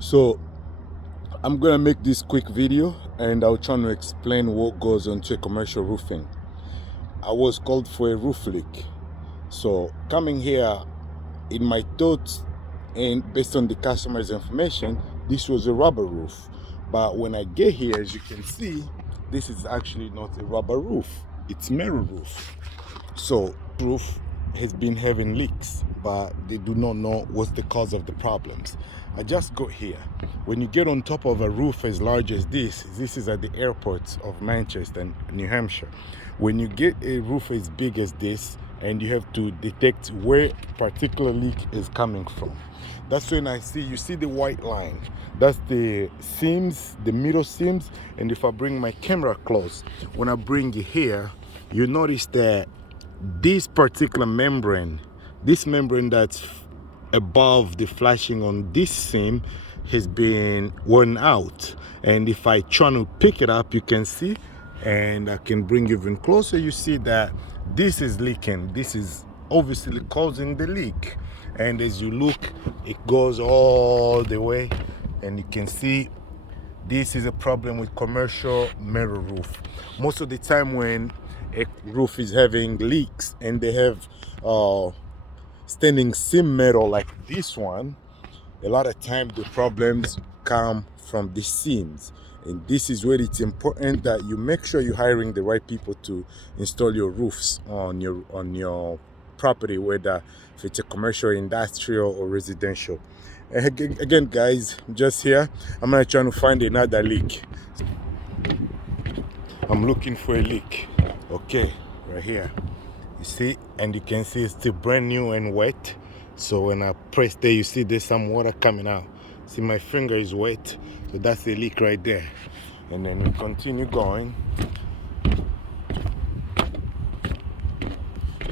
So I'm gonna make this quick video and I'll try to explain what goes into a commercial roofing. I was called for a roof leak. So coming here, in my thoughts and based on the customer's information, this was a rubber roof. But when I get here, as you can see, this is actually not a rubber roof, it's metal roof. So roof has been having leaks, but they do not know what's the cause of the problems. I just got here. When you get on top of a roof as large as this is at the airports of Manchester and New Hampshire. When you get a roof as big as this, and you have to detect where particular leak is coming from. That's when you see the white line. That's the seams, the middle seams. And if I bring my camera close, when I bring it here, you notice that this particular membrane, this membrane that's above the flashing on this seam has been worn out. And if I try to pick it up, you can see, and I can bring you even closer, you see that this is leaking. This is obviously causing the leak. And as you look, it goes all the way, and you can see this is a problem with commercial metal roof. Most of the time when a roof is having leaks and they have standing seam metal like this one, a lot of time the problems come from the seams. And this is where it's important that you make sure you're hiring the right people to install your roofs on your property, whether if it's a commercial, industrial, or residential. And again, guys, I'm just here. I'm gonna try to find another leak. I'm looking for a leak. Okay, right here. You see, and you can see it's still brand new and wet. So when I press there, you see there's some water coming out. See, my finger is wet, so that's the leak right there. And then we continue going.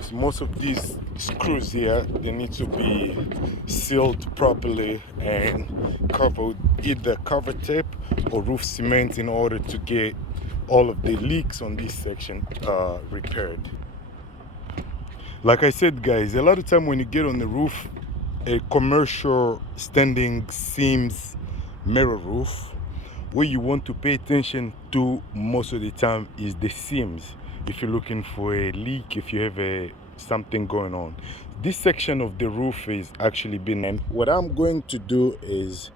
So most of these screws here, they need to be sealed properly and covered with either cover tape or roof cement in order to get all of the leaks on this section repaired. Like I said, guys, a lot of time when you get on the roof, a commercial standing seams metal roof, what you want to pay attention to most of the time is the seams. If you're looking for a leak, if you have something going on, this section of the roof is actually been. And what I'm going to do is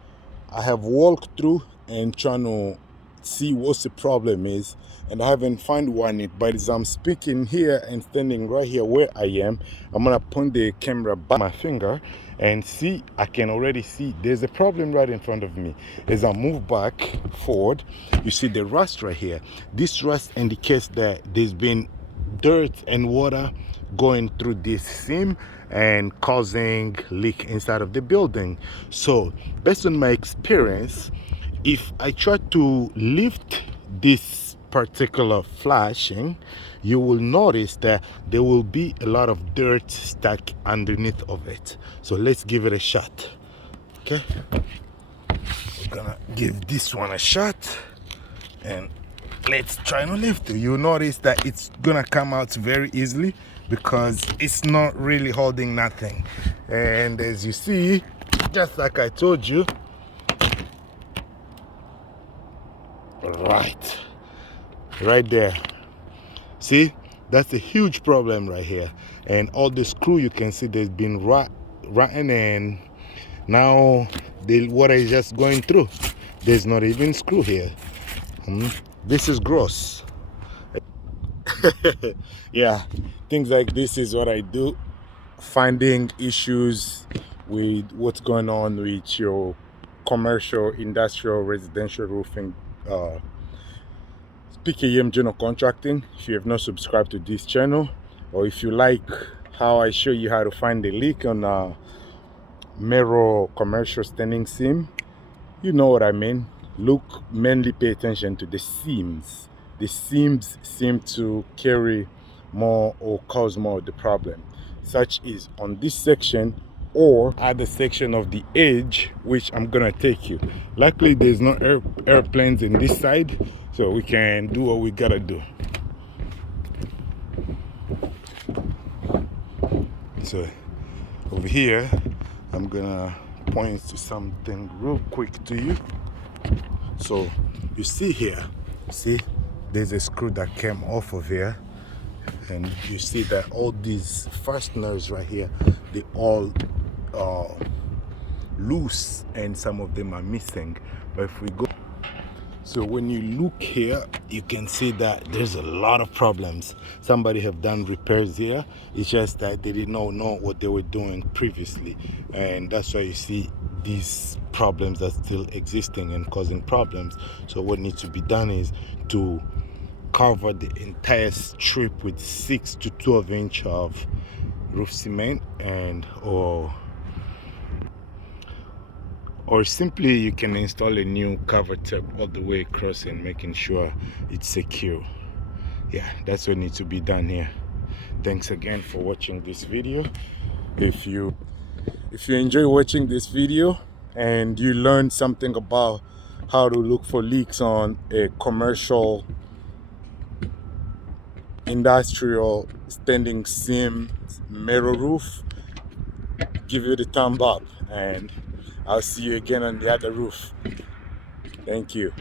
I have walked through and trying to see what the problem is, and I haven't found one yet. But as I'm speaking here and standing right here where I am, I'm gonna point the camera by my finger and see, I can already see there's a problem right in front of me. As I move back forward, you see the rust right here. This rust indicates that there's been dirt and water going through this seam and causing leak inside of the building. So based on my experience, if I try to lift this particular flashing, you will notice that there will be a lot of dirt stuck underneath of it. So let's give it a shot. Okay, we're gonna give this one a shot and let's try to lift it. You'll notice that it's gonna come out very easily because it's not really holding nothing. And as you see, just like I told you, right there, see, that's a huge problem right here. And all the screw, you can see there's been rotten, and now the water is just going through. There's not even screw here. This is gross. Yeah, things like this is what I do, finding issues with what's going on with your commercial, industrial, residential roofing. PKM General Contracting. If you have not subscribed to this channel, or if you like how I show you how to find a leak on a metal commercial standing seam, you know what I mean. Look, mainly pay attention to the seams. The seams seem to carry more or cause more of the problem, such is on this section or other section of the edge, which I'm gonna take you. Luckily there's no airplanes in this side, so we can do what we gotta do. So over here I'm gonna point to something real quick to you. So you see here, see there's a screw that came off of here, and you see that all these fasteners right here, they all loose and some of them are missing. But if we go, so when you look here, you can see that there's a lot of problems. Somebody have done repairs here. It's just that they did not know what they were doing previously, and that's why you see these problems are still existing and causing problems. So what needs to be done is to cover the entire strip with 6 to 12 inch of roof cement, and or simply you can install a new cover tape all the way across and making sure it's secure. Yeah, that's what needs to be done here. Thanks again for watching this video. If you enjoy watching this video and you learned something about how to look for leaks on a commercial, industrial, standing seam metal roof, give it a thumb up, and I'll see you again on the other roof. Thank you.